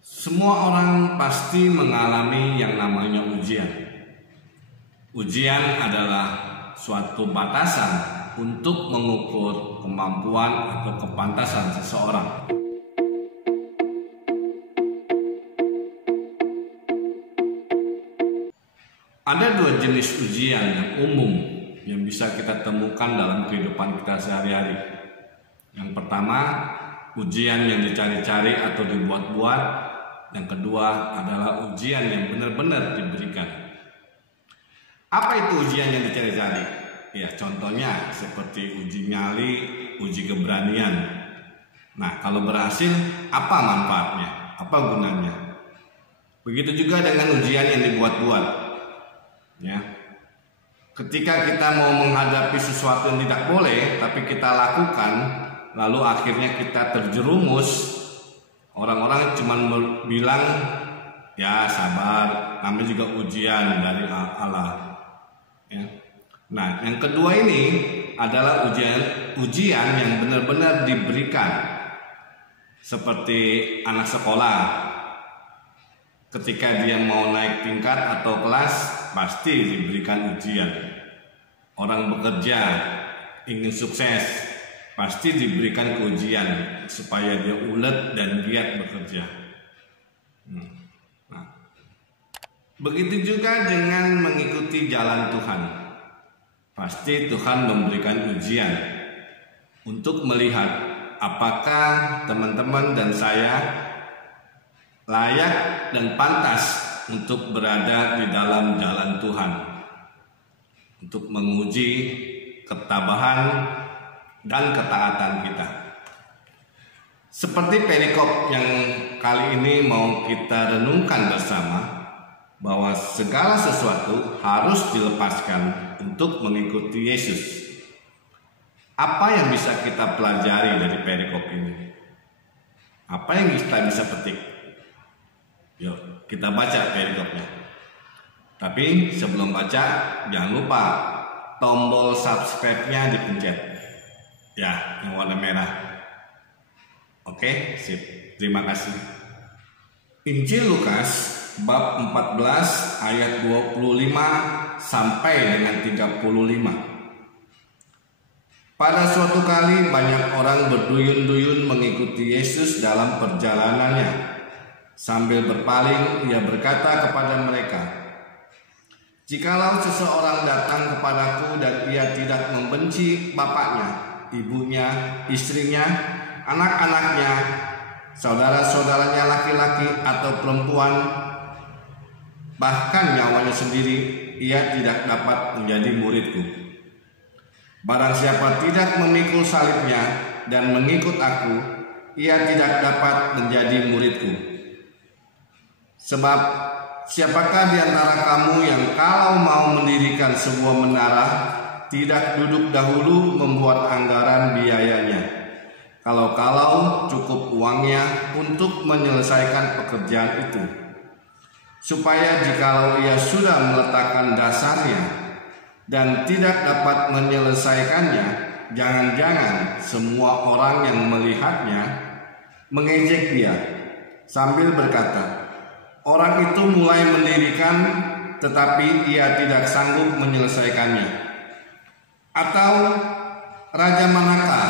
Semua orang pasti mengalami yang namanya ujian. Ujian adalah suatu batasan untuk mengukur kemampuan atau kepantasan seseorang. Ada dua jenis ujian yang umum yang bisa kita temukan dalam kehidupan kita sehari-hari. Yang pertama, ujian yang dicari-cari atau dibuat-buat. Yang kedua adalah ujian yang benar-benar diberikan. Apa itu ujian yang dicari-cari? Ya, contohnya seperti uji nyali, uji keberanian. Nah, kalau berhasil, apa manfaatnya? Apa gunanya? Begitu juga dengan ujian yang dibuat-buat. Ya. Ketika kita mau menghadapi sesuatu yang tidak boleh, tapi kita lakukan, lalu akhirnya kita terjerumus. Orang-orang cuma bilang, ya sabar, namanya juga ujian dari Allah. Ya. Nah, yang kedua ini adalah ujian yang benar-benar diberikan. Seperti anak sekolah, ketika dia mau naik tingkat atau kelas, pasti diberikan ujian. Orang bekerja, ingin sukses, pasti diberikan ujian supaya dia ulet dan giat bekerja. Nah, begitu juga dengan mengikuti jalan Tuhan. Pasti Tuhan memberikan ujian untuk melihat apakah teman-teman dan saya layak dan pantas untuk berada di dalam jalan Tuhan, untuk menguji ketabahan dan ketaatan kita. Seperti perikop yang kali ini mau kita renungkan bersama, bahwa segala sesuatu harus dilepaskan untuk mengikuti Yesus. Apa yang bisa kita pelajari dari perikop ini? Apa yang kita bisa petik? Yuk, kita baca perikopnya. Tapi sebelum baca, jangan lupa tombol subscribe-nya dipencet. Ya, yang warna merah. Oke, sip. Terima kasih. Injil Lukas bab 14 ayat 25 sampai dengan 35. Pada suatu kali banyak orang berduyun-duyun mengikuti Yesus dalam perjalanannya. Sambil berpaling, ia berkata kepada mereka, "Jikalau seseorang datang kepadaku dan ia tidak membenci bapaknya, ibunya, istrinya, anak-anaknya, saudara-saudaranya laki-laki atau perempuan, bahkan nyawanya sendiri, ia tidak dapat menjadi muridku. Barang siapa tidak memikul salibnya dan mengikut aku, ia tidak dapat menjadi muridku. Sebab siapakah di antara kamu yang kalau mau mendirikan sebuah menara, tidak duduk dahulu membuat anggaran biayanya, kalau-kalau cukup uangnya untuk menyelesaikan pekerjaan itu, supaya jikalau ia sudah meletakkan dasarnya dan tidak dapat menyelesaikannya, jangan-jangan semua orang yang melihatnya mengejek dia sambil berkata, 'Orang itu mulai mendirikan, tetapi ia tidak sanggup menyelesaikannya.' Atau raja manakah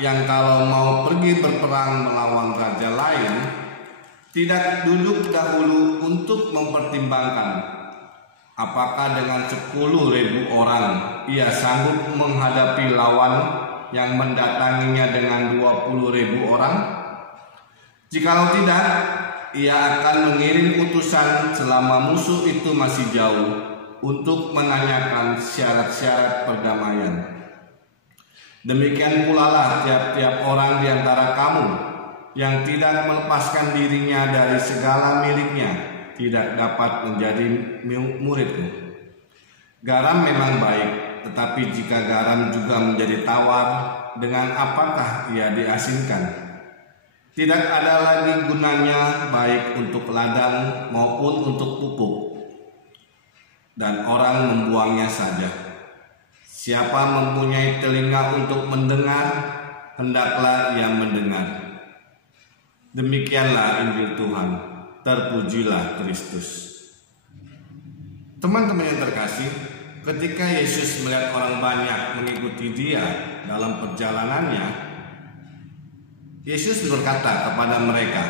yang kalau mau pergi berperang melawan raja lain, tidak duduk dahulu untuk mempertimbangkan apakah dengan 10.000 orang ia sanggup menghadapi lawan yang mendatanginya dengan 20.000 orang? Jikalau tidak, ia akan mengirim utusan selama musuh itu masih jauh untuk menanyakan syarat-syarat perdamaian. Demikian pula lah tiap-tiap orang di antara kamu yang tidak melepaskan dirinya dari segala miliknya tidak dapat menjadi muridku. Garam memang baik, tetapi jika garam juga menjadi tawar, dengan apakah ia diasinkan? Tidak ada lagi gunanya baik untuk ladang maupun untuk pupuk, dan orang membuangnya saja. Siapa mempunyai telinga untuk mendengar, hendaklah ia mendengar." Demikianlah Injil Tuhan. terpujilah Kristus. Teman-teman yang terkasih, ketika Yesus melihat orang banyak mengikuti dia dalam perjalanannya, Yesus berkata kepada mereka,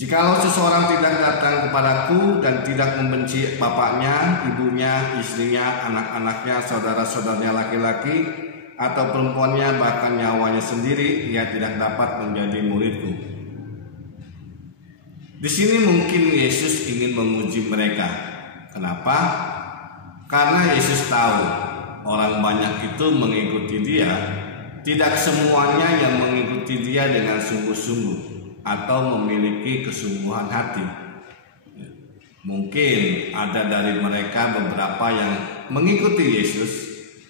"Jikalau seseorang tidak datang kepadaku dan tidak membenci bapaknya, ibunya, istrinya, anak-anaknya, saudara-saudaranya laki-laki, atau perempuannya, bahkan nyawanya sendiri, ia tidak dapat menjadi muridku." Di sini mungkin Yesus ingin menguji mereka. Kenapa? Karena Yesus tahu orang banyak itu mengikuti dia. Tidak semuanya yang mengikuti dia dengan sungguh-sungguh atau memiliki kesungguhan hati. Mungkin ada dari mereka beberapa yang mengikuti Yesus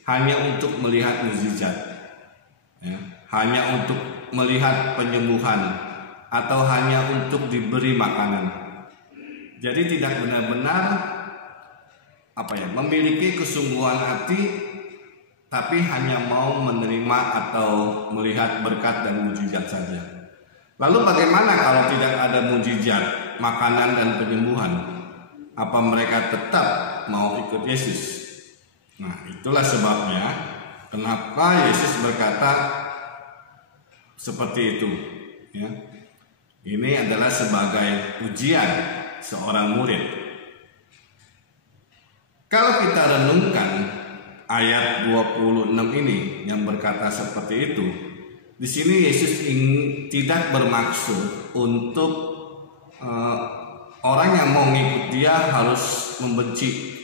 hanya untuk melihat mukjizat, hanya untuk melihat penyembuhan, atau hanya untuk diberi makanan. Jadi tidak benar-benar memiliki kesungguhan hati, tapi hanya mau menerima atau melihat berkat dan mukjizat saja. Lalu bagaimana kalau tidak ada mukjizat, makanan dan penyembuhan? Apa mereka tetap mau ikut Yesus? Nah, itulah sebabnya kenapa Yesus berkata seperti itu. Ini adalah sebagai ujian seorang murid. Kalau kita renungkan ayat 26 ini yang berkata seperti itu, di sini Yesus tidak bermaksud untuk orang yang mau ngikut dia harus membenci,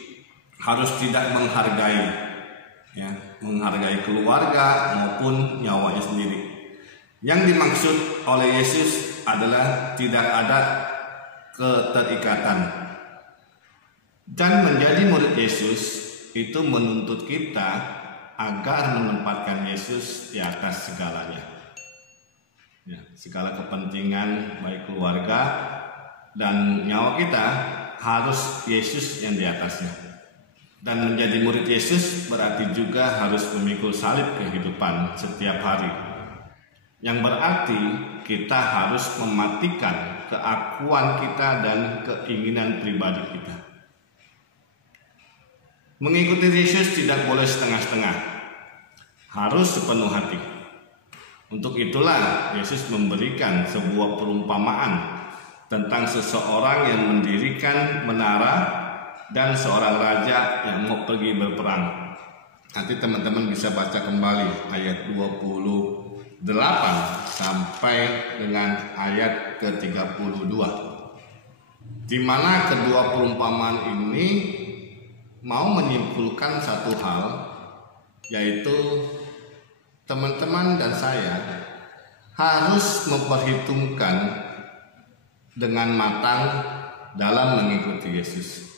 harus tidak menghargai, menghargai keluarga maupun nyawanya sendiri. Yang dimaksud oleh Yesus adalah tidak ada keterikatan. Dan menjadi murid Yesus itu menuntut kita agar menempatkan Yesus di atas segalanya. Segala kepentingan baik keluarga dan nyawa kita harus Yesus yang di atasnya. Dan menjadi murid Yesus berarti juga harus memikul salib kehidupan setiap hari. Yang berarti kita harus mematikan keakuan kita dan keinginan pribadi kita. Mengikuti Yesus tidak boleh setengah-setengah, harus sepenuh hati. Untuk itulah Yesus memberikan sebuah perumpamaan tentang seseorang yang mendirikan menara dan seorang raja yang mau pergi berperang. Nanti teman-teman bisa baca kembali ayat 28 sampai dengan ayat ke-32, di mana kedua perumpamaan ini mau menyimpulkan satu hal, yaitu teman-teman dan saya harus memperhitungkan dengan matang dalam mengikuti Yesus.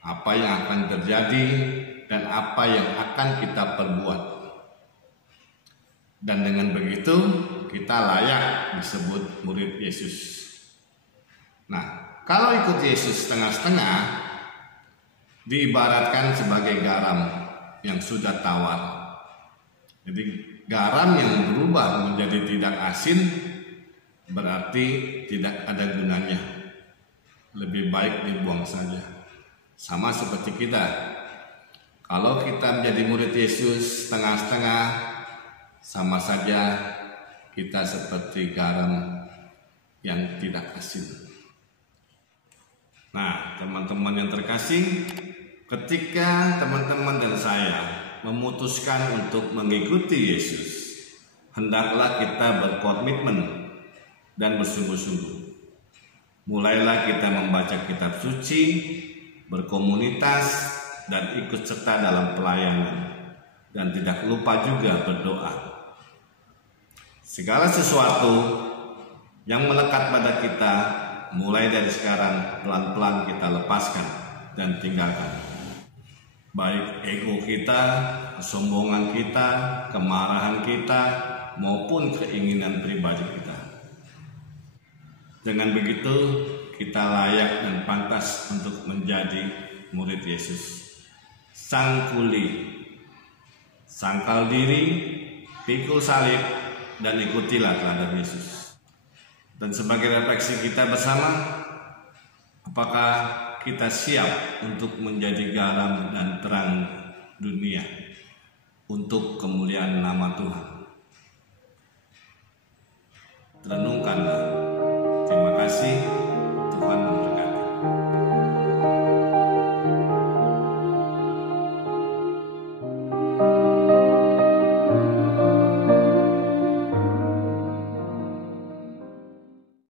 Apa yang akan terjadi dan apa yang akan kita perbuat. Dan dengan begitu kita layak disebut murid Yesus. Nah, kalau ikut Yesus setengah-setengah diibaratkan sebagai garam yang sudah tawar. Jadi garam yang berubah menjadi tidak asin berarti tidak ada gunanya. Lebih baik dibuang saja. Sama seperti kita. Kalau kita menjadi murid Yesus setengah-setengah, sama saja kita seperti garam yang tidak asin. Nah, teman-teman yang terkasih, ketika teman-teman dan saya memutuskan untuk mengikuti Yesus, hendaklah kita berkomitmen dan bersungguh-sungguh. Mulailah kita membaca kitab suci, berkomunitas, dan ikut serta dalam pelayanan, dan tidak lupa juga berdoa. Segala sesuatu yang melekat pada kita, mulai dari sekarang pelan-pelan kita lepaskan dan tinggalkan. Baik ego kita, kesombongan kita, kemarahan kita, maupun keinginan pribadi kita. Dengan begitu kita layak dan pantas untuk menjadi murid Yesus. Sangkuli, sangkal diri, pikul salib, dan ikutilah teladan Yesus. Dan sebagai refleksi kita bersama, apakah kita siap untuk menjadi garam dan terang dunia untuk kemuliaan nama Tuhan? Renungkanlah.